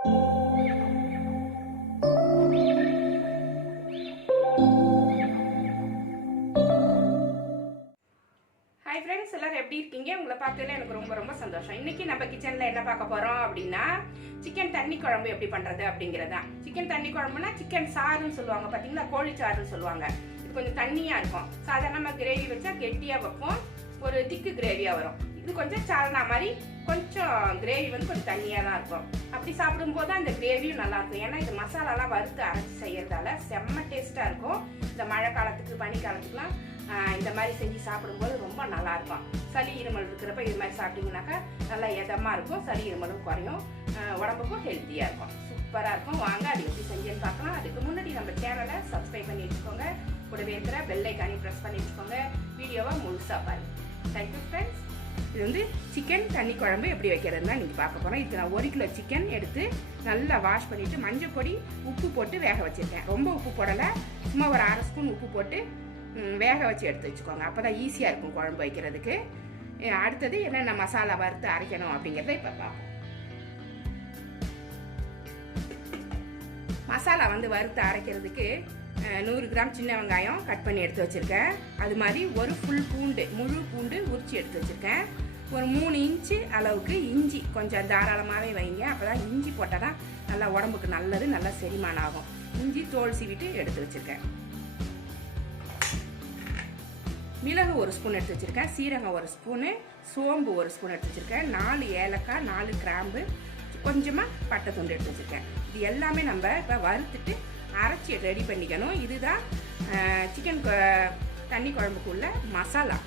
Hi friends எல்லாரும் எப்படி இருக்கீங்க? உங்களை பார்த்ததுல எனக்கு ரொம்ப ரொம்ப சந்தோஷம். இன்னைக்கு நம்ம கிச்சன்ல என்ன பார்க்க போறோம் அப்படின்னா சிக்கன் தண்ணி குழம்பு எப்படி பண்றது அப்படிங்கறதா. சிக்கன் தண்ணி குழம்புனா சிக்கன் சாறுன்னு சொல்லுவாங்க. பாத்தீங்களா கோழி சாறுன்னு சொல்லுவாங்க. இது கொஞ்சம் தண்ணியா இருக்கும். சாதாரணமா கிரேவி வச்சா கெட்டியா வைப்போம். ஒரு திக்கு கிரேவியா வரும். இது கொஞ்சம் சால்னா மாதிரி கொஞ்சம் கிரேவி வந்து கொஞ்சம் தண்ணியாக தான் இருக்கும். அப்படி சாப்பிடும்போது தான் அந்த கிரேவியும் நல்லா இருக்கும். ஏன்னா இது மசாலாலாம் வறுத்து அரைச்சி செய்யறதால செம்ம டேஸ்ட்டாக இருக்கும். இந்த மழை காலத்துக்கு பனி காலத்துக்குலாம் இந்த மாதிரி செஞ்சு சாப்பிடும்போது ரொம்ப நல்லா இருக்கும். சளி இருமல் இருக்கிறப்ப இது மாதிரி சாப்பிட்டீங்கன்னாக்கா நல்லா இதமாக இருக்கும். சளி இருமலும் குறையும். உடம்புக்கும் ஹெல்த்தியாக இருக்கும். சூப்பராக இருக்கும். வாங்க அது எப்படி செஞ்சேன்னு பார்க்கலாம். அதுக்கு முன்னாடி நம்ம சேனலை சப்ஸ்கிரைப் பண்ணி வச்சுக்கோங்க. கூடவே இருக்கிற பெல்லைக்கானி ப்ரெஸ் பண்ணி வச்சுக்கோங்க. வீடியோவை முழுசாக பாருங்க. தேங்க்யூ ஃப்ரெண்ட்ஸ் இது வந்து சிக்கன் தண்ணி குழம்பு எப்படி வைக்கிறதுனா நீங்கள் பார்க்க போகிறோம் இதுக்கு நான் ஒரு கிலோ சிக்கன் எடுத்து நல்லா வாஷ் பண்ணிவிட்டு மஞ்சள் பொடி உப்பு போட்டு வேக வச்சுருக்கேன். ரொம்ப உப்பு போடலை. சும்மா ஒரு அரை ஸ்பூன் உப்பு போட்டு வேக வச்சு எடுத்து வச்சுக்கோங்க. அப்போ தான் ஈஸியாக இருக்கும் குழம்பு வைக்கிறதுக்கு. அடுத்தது என்னென்ன மசாலா வறுத்து அரைக்கணும் அப்படிங்கிறத இப்போ பார்ப்போம். மசாலா வந்து வறுத்து அரைக்கிறதுக்கு நூறு கிராம் சின்ன வெங்காயம் கட் பண்ணி எடுத்து வச்சுருக்கேன். அது மாதிரி ஒரு ஃபுல் பூண்டு முழு பூண்டு உரிச்சி எடுத்து வச்சுருக்கேன். ஒரு மூணு இன்ச்சு அளவுக்கு இஞ்சி கொஞ்சம் தாராளமாகவே வைங்க. அப்போ தான் இஞ்சி போட்டால் தான் நல்லா உடம்புக்கு நல்லது நல்லா செரிமானம் ஆகும். இஞ்சி தோல் சீவிட்டு எடுத்து வச்சுருக்கேன். மிளகு ஒரு ஸ்பூன் எடுத்து வச்சுருக்கேன். சீரகம் ஒரு ஸ்பூனு சோம்பு ஒரு ஸ்பூன் எடுத்து வச்சுருக்கேன். நாலு ஏலக்காய் நாலு கிராம்பு கொஞ்சமாக பட்டை துண்டு எடுத்து வச்சுருக்கேன். இது எல்லாமே நம்ம இப்போ வறுத்துட்டு அரைச்சி ரெடி பண்ணிக்கணும். இதுதான் சிக்கன் தண்ணி குழம்புக்குள்ள மசாலா.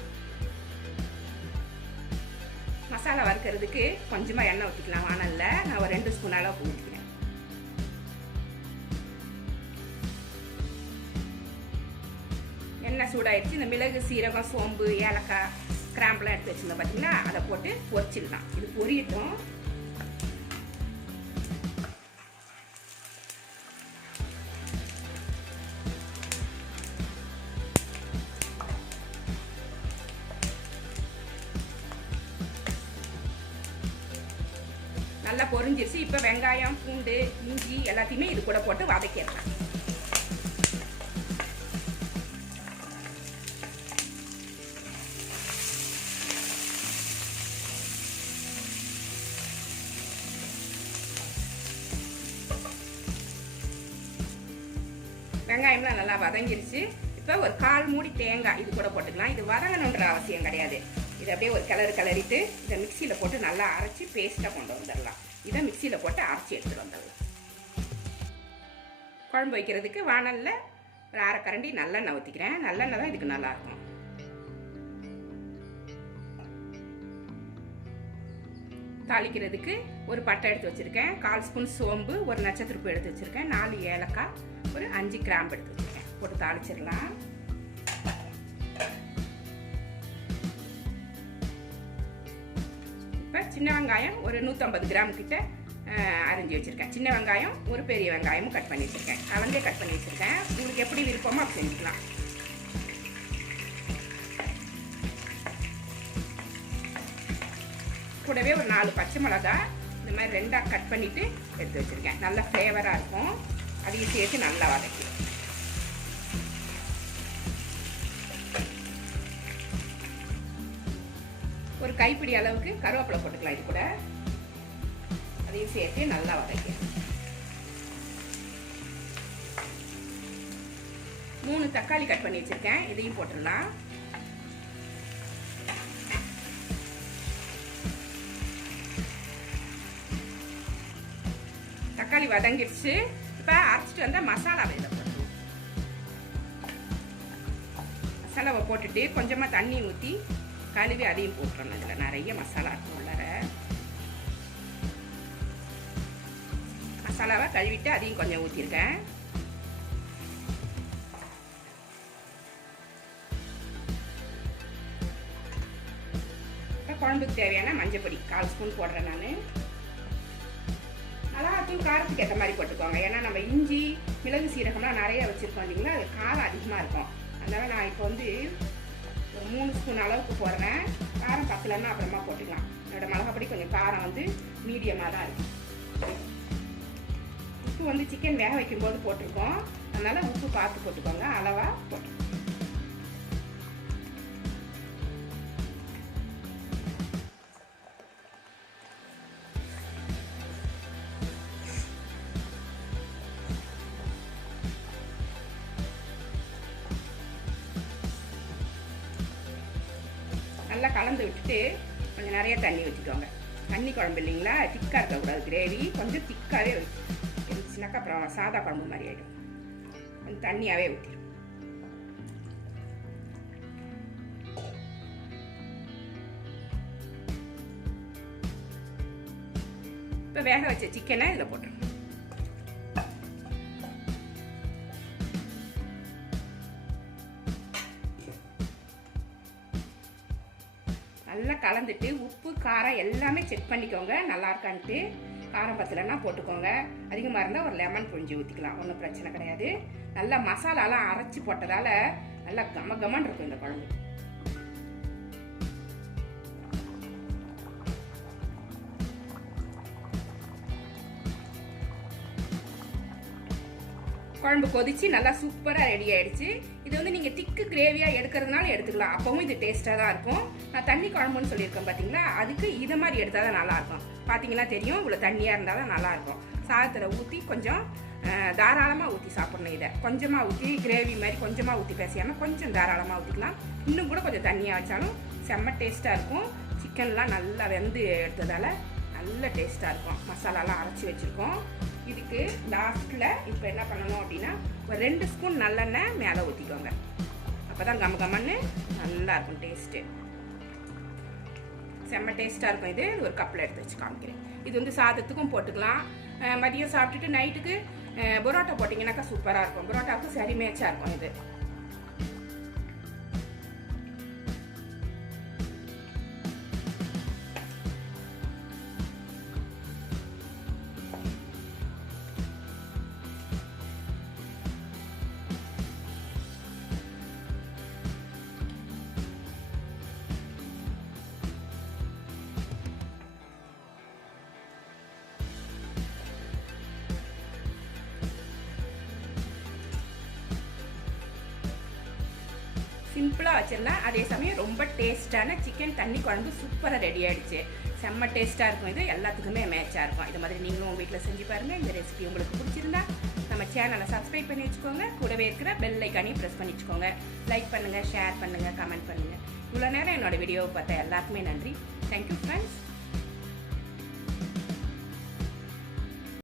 மசாலா வறுக்கிறதுக்கு கொஞ்சமாக எண்ணெய் ஊற்றிக்கலாம் வானல்ல. நான் ஒரு ரெண்டு ஸ்பூன் அளவுக்கு ஊற்றிக்கிறேன் எண்ணெய் சூடாயிடுச்சு இந்த மிளகு சீரகம் சோம்பு ஏலக்காய் கிராம்பெலாம் எடுத்து வச்சுருந்தோம் பார்த்தீங்களா அதை போட்டு பொரிச்சிடலாம். இது பொரியட்டும். நல்லா பொரிஞ்சிருச்சு. இப்போ வெங்காயம் பூண்டு இஞ்சி எல்லாத்தையுமே இது கூட போட்டு வதக்கிடலாம். வெங்காயம்லாம் நல்லா வதங்கிருச்சு. இப்போ ஒரு கால் மூடி தேங்காய் இது கூட போட்டுக்கலாம். இது வதங்கணுன்ற அவசியம் கிடையாது. இதை அப்படியே ஒரு கிளறு கிளறிட்டு இதை மிக்சியில் போட்டு நல்லா அரைச்சி பேஸ்ட்டாக கொண்டு வந்துடலாம். இதை மிக்சியில் போட்டு அரைச்சி எடுத்துகிட்டு வந்துடலாம். குழம்பு வைக்கிறதுக்கு வானலில் ஒரு அரை கரண்டி நல்லெண்ணெய் ஊற்றிக்கிறேன் நல்லெண்ணெய் தான் இதுக்கு நல்லாயிருக்கும். தாளிக்கிறதுக்கு ஒரு பட்டை எடுத்து வச்சுருக்கேன். கால் ஸ்பூன் சோம்பு ஒரு நட்சத்திரப்பு எடுத்து வச்சுருக்கேன். நாலு ஏலக்காய் ஒரு அஞ்சு கிராம்பு எடுத்து வச்சுருக்கேன். போட்டு தாளிச்சிடலாம். சின்ன வெங்காயம் ஒரு நூற்றம்பது கிராம் கிட்ட அரிஞ்சு வச்சுருக்கேன். சின்ன வெங்காயம் ஒரு பெரிய வெங்காயமும் கட் பண்ணி வச்சுருக்கேன். கலந்தே கட் பண்ணி வச்சுருக்கேன். உங்களுக்கு எப்படி விருப்பமோ அப்படி செஞ்சுக்கலாம். கூடவே ஒரு நாலு பச்சை மிளகா இந்த மாதிரி ரெண்டாக கட் பண்ணிவிட்டு எடுத்து வச்சுருக்கேன். நல்லா ஃப்ளேவராக இருக்கும். அதையும் சேர்த்து நல்லா வதக்கி ஒரு கைப்பிடி அளவுக்கு கருவேப்பிலை போட்டுக்கலாம் இது கூட. அதையும் சேர்த்து நல்லா வதக்கி. மூணு தக்காளி கட் பண்ணி வச்சுருக்கேன். இதையும் போட்டுடலாம். தக்காளி வதங்கிடுச்சு. இப்போ அரைச்சிட்டு வந்த மசாலாவை இதில் போட்டுருவோம். மசாலாவை போட்டுட்டு கொஞ்சமாக தண்ணி ஊற்றி கழுவி அதையும் போட்டுறணும். இதில் நிறைய மசாலா இருக்கும் உள்ளார. மசாலாவை கழுவிட்டு அதையும் கொஞ்சம் ஊற்றிருக்கேன் குழம்புக்கு தேவையான மஞ்சள் பொடி கால் ஸ்பூன் போடுறேன் நான். மிளகாத்தூள் காரத்துக்கு ஏற்ற மாதிரி போட்டுக்கோங்க. ஏன்னா நம்ம இஞ்சி மிளகு சீரகம்லாம் நிறைய வச்சுருக்கோம் இல்லைங்களா? அது காரம் அதிகமாக இருக்கும். அதனால் நான் இப்போ வந்து ஒரு மூணு ஸ்பூன் அளவுக்கு போடுறேன். காரம் பத்தலன்னா அப்புறமா போட்டுக்கலாம். என்னோடய மிளகாப்பொடி கொஞ்சம் காரம் வந்து மீடியமாக தான் இருக்கும் உப்பு வந்து சிக்கன் வேக வைக்கும்போது போட்டிருக்கோம். அதனால் உப்பு பார்த்து போட்டுக்கோங்க. அளவாக போட்டு கலந்து விட்டுட்டு கொஞ்சம் நிறைய தண்ணி வச்சுக்கோங்க. தண்ணி குழம்பு இல்லைங்களா? திக்காக இருக்கக்கூடாது கிரேவி கொஞ்சம் திக்காகவே இருந்துச்சுனாக்கா அப்புறம் சாதா குழம்பு மாதிரி ஆகிடும் கொஞ்சம் தண்ணியாகவே ஊற்றிடும் இப்போ வேக வச்ச சிக்கனை இதில் போட்டுரும் கலந்துட்டு உப்பு காரம் எல்லாமே செக் பண்ணிக்கோங்க. நல்லா இருக்கான்ட்டு. காரம் பத்தலைன்னா போட்டுக்கோங்க. அதிகமாக இருந்தால் ஒரு லெமன் புழிஞ்சு ஊற்றிக்கலாம் ஒன்றும் பிரச்சனை கிடையாது. நல்லா மசாலாலாம் அரைச்சி போட்டதால நல்லா கம கமன் இருக்கும் இந்த குழம்பு. குழம்பு கொதிச்சு நல்லா சூப்பராக ரெடி ஆயிடுச்சு. இது வந்து நீங்கள் திக்கு கிரேவியாக எடுக்கிறதுனால எடுத்துக்கலாம். அப்பவும் இது டேஸ்ட்டாக தான் இருக்கும். நான் தண்ணி குழம்புன்னு சொல்லியிருக்கேன் பார்த்தீங்களா அதுக்கு இதை மாதிரி எடுத்தால் தான் நல்லாயிருக்கும். பார்த்தீங்கன்னா தெரியும். இவ்வளோ தண்ணியாக இருந்தால் தான் நல்லாயிருக்கும். சாதத்தில் ஊற்றி கொஞ்சம் தாராளமாக ஊற்றி சாப்பிட்ணும் இதை. கொஞ்சமாக ஊற்றி கிரேவி மாதிரி கொஞ்சமாக ஊற்றி பேசியாமல் கொஞ்சம் தாராளமாக ஊற்றிக்கலாம் இன்னும் கூட கொஞ்சம் தண்ணியாக வச்சாலும் செம்ம டேஸ்ட்டாக இருக்கும். சிக்கன்லாம் நல்லா வெந்து எடுத்ததால் நல்ல டேஸ்ட்டாக இருக்கும். மசாலாலாம் அரைச்சி வச்சுருக்கோம். இதுக்கு லாஸ்ட்டில் இப்போ என்ன பண்ணணும் அப்படின்னா ஒரு ரெண்டு ஸ்பூன் நல்லெண்ணெய் மேலே ஊற்றிக்கோங்க அப்போ தான் கம கமன்னு நல்லாயிருக்கும் டேஸ்ட்டு செம்ம டேஸ்ட்டாக இருக்கும். இது ஒரு கப்பில் எடுத்து வச்சு காமிக்கிறேன். இது வந்து சாதத்துக்கும் போட்டுக்கலாம். மதியம் சாப்பிட்டுட்டு நைட்டுக்கு பரோட்டா போட்டிங்கனாக்கா சூப்பராக இருக்கும். பரோட்டாவுக்கு சரி மேட்சாக இருக்கும் இது. சிம்பிளாக வச்சிடலாம் அதே சமயம் ரொம்ப டேஸ்ட்டான சிக்கன் தண்ணி குழம்பு சூப்பராக ரெடி ஆகிடுச்சு செம்ம டேஸ்ட்டாக இருக்கும் இது. எல்லாத்துக்குமே மேட்சாக இருக்கும். இது மாதிரி நீங்களும் உங்கள் வீட்டில் செஞ்சு பாருங்கள் இந்த ரெசிபி உங்களுக்கு பிடிச்சிருந்தா நம்ம சேனலை சப்ஸ்கிரைப் பண்ணி வச்சுக்கோங்க. கூடவே இருக்கிற பெல் ஐக்கானையும் ப்ரெஸ் பண்ணி வச்சுக்கோங்க. லைக் பண்ணுங்கள் ஷேர் பண்ணுங்கள் கமெண்ட் பண்ணுங்கள் இவ்வளோ நேரம் என்னோட வீடியோவை பார்த்த எல்லாருக்குமே நன்றி. Thank you friends